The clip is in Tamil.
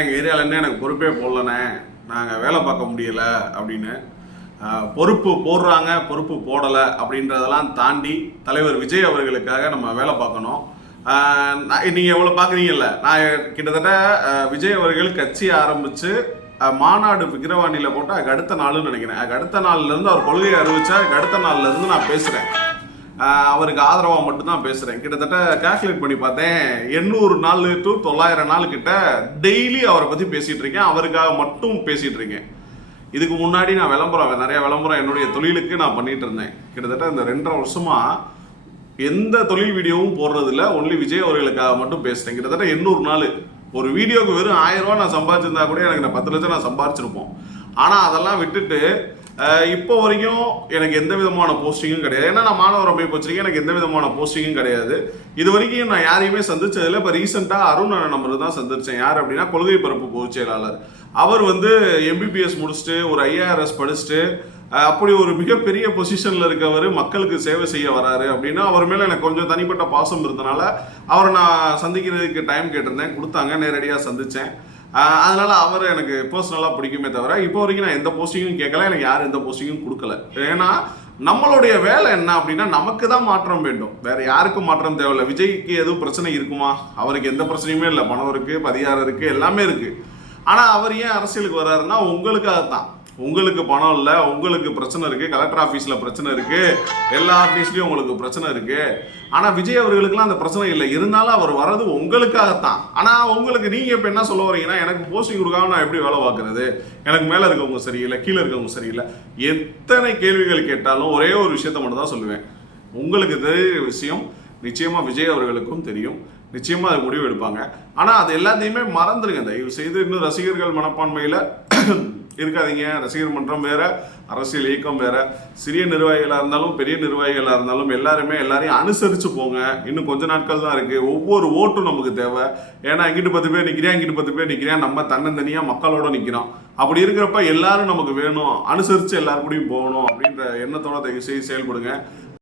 எங்கள் ஏரியாவிலேருந்தே எனக்கு பொறுப்பே போடலண்ணே, நாங்கள் வேலை பார்க்க முடியலை அப்படின்னு. பொறுப்பு போடுறாங்க, பொறுப்பு போடலை அப்படின்றதெல்லாம் தாண்டி தலைவர் விஜய் அவர்களுக்காக நம்ம வேலை பார்க்கணும். நீங்கள் எவ்வளோ பார்க்குறீங்கல்ல, நான் கிட்டத்தட்ட விஜய் அவர்கள் கட்சி ஆரம்பித்து மாநாடு விக்கிரவாண்டியில் போட்டு அதுக்கு அடுத்த நாள்னு நினைக்கிறேன். அதுக்கு அடுத்த நாள்லேருந்து அவர் கொள்கையை அறிவிச்சா அதுக்கு அடுத்த நாள்லேருந்து நான் பேசுகிறேன். அவருக்கு ஆதரவாக மட்டும்தான் பேசுகிறேன். கிட்டத்தட்ட கால்குலேட் பண்ணி பார்த்தேன், 800 நாள் டு 900 நாள் கிட்ட டெய்லி அவரை பற்றி பேசிகிட்டு இருக்கேன், அவருக்காக மட்டும் பேசிகிட்டு இருக்கேன். இதுக்கு முன்னாடி நான் நிறைய விளம்பரம் என்னுடைய தொழிலுக்கு நான் பண்ணிட்டு இருந்தேன். கிட்டத்தட்ட இந்த 2.5 வருஷமாக எந்த தொழில் வீடியோவும் போடுறதில்ல, ஒன்லி விஜய் அவர்களுக்காக மட்டும் பேசுகிறேன். கிட்டத்தட்ட 800 நாள். ஒரு வீடியோவுக்கு வெறும் 1000 ரூபா நான் சம்பாதிச்சிருந்தா கூட எனக்கு நான் 10 லட்சம் நான் சம்பாதிச்சிருப்போம். ஆனால் அதெல்லாம் விட்டுட்டு இப்போ வரைக்கும் எனக்கு எந்த விதமான போஸ்டிங்கும் கிடையாது. ஏன்னா நான் மாணவர் அமைப்பு வச்சிருக்கேன், எனக்கு எந்த விதமான போஸ்டிங்கும் கிடையாது. இது வரைக்கும் நான் யாரையுமே சந்திச்சதில்லை. இப்போ ரீசெண்டாக அருண் நம்பர் தான் சந்திச்சேன். யார் அப்படின்னா கொள்கை பரப்பு பொதுச் செயலாளர். அவர் எம்பிபிஎஸ் முடிச்சுட்டு ஒரு ஐஆர்எஸ் படிச்சுட்டு அப்படி ஒரு மிகப்பெரிய பொசிஷனில் இருக்கவர் மக்களுக்கு சேவை செய்ய வராரு அப்படின்னா அவர் மேலே எனக்கு கொஞ்சம் தனிப்பட்ட பாசம் இருந்தனால அவரை நான் சந்திக்கிறதுக்கு டைம் கேட்டிருந்தேன், கொடுத்தாங்க, நேரடியாக சந்தித்தேன். அதனால அவர் எனக்கு பர்சனலாக பிடிக்குமே தவிர இப்போ வரைக்கும் நான் எந்த போஸ்டிங்கும் கேட்கல, எனக்கு யாரும் எந்த போஸ்டிங்கும் கொடுக்கல. ஏன்னா நம்மளுடைய வேலை என்ன அப்படின்னா நமக்கு தான் மாற்றம் வேண்டும், வேற யாருக்கும் மாற்றம் தேவையில்லை. விஜய்க்கு எதுவும் பிரச்சனை இருக்குமா? அவருக்கு எந்த பிரச்சனையுமே இல்லை, பணம் இருக்குது, அதிகாரம் இருக்குது, எல்லாமே இருக்குது. ஆனால் அவர் ஏன் அரசியலுக்கு வர்றாருன்னா உங்களுக்காகத்தான். உங்களுக்கு பணம் இல்லை, உங்களுக்கு பிரச்சனை இருக்குது, கலெக்டர் ஆஃபீஸில் பிரச்சனை இருக்குது, எல்லா ஆஃபீஸ்லேயும் உங்களுக்கு பிரச்சனை இருக்குது. ஆனால் விஜய் அவர்களுக்குலாம் அந்த பிரச்சனை இல்லை, இருந்தாலும் அவர் வர்றது உங்களுக்காகத்தான். ஆனால் உங்களுக்கு நீங்கள் இப்போ என்ன சொல்ல வரீங்கன்னா, எனக்கு போஸ்டிங் கொடுக்காம நான் எப்படி வேலை பார்க்குறது, எனக்கு மேலே இருக்கவங்க சரியில்லை, கீழே இருக்கவங்க சரியில்லை, எத்தனை கேள்விகள் கேட்டாலும் ஒரே ஒரு விஷயத்த மட்டும் தான் சொல்லுவேன். உங்களுக்கு தெரியுற விஷயம் நிச்சயமாக விஜய் அவர்களுக்கும் தெரியும், நிச்சயமாக அது முடிவு எடுப்பாங்க. ஆனால் அது எல்லாத்தையுமே மறந்துடுங்க தயவு செய்து. இன்னும் ரசிகர்கள் மனப்பான்மையில் இருக்காதீங்க. ரசிகர் மன்றம் வேற, அரசியல் இயக்கம் வேற. சிறிய நிர்வாகிகளாக இருந்தாலும் பெரிய நிர்வாகிகளாக இருந்தாலும் எல்லாரையும் அனுசரித்து போங்க. இன்னும் கொஞ்ச நாட்கள் தான் இருக்குது. ஒவ்வொரு ஓட்டும் நமக்கு தேவை. ஏன்னா இங்கிட்டு 10 பேர் நிற்கிறேன், இங்கிட்டு 10 பேர் நிற்கிறேன், நம்ம தன்னந்தனியாக மக்களோட நிற்கிறோம். அப்படி இருக்கிறப்ப எல்லாரும் நமக்கு வேணும், அனுசரித்து எல்லாரும் கூடயும் போகணும் அப்படின்ற எண்ணத்தோட தயவு செய்து செயல்படுங்க.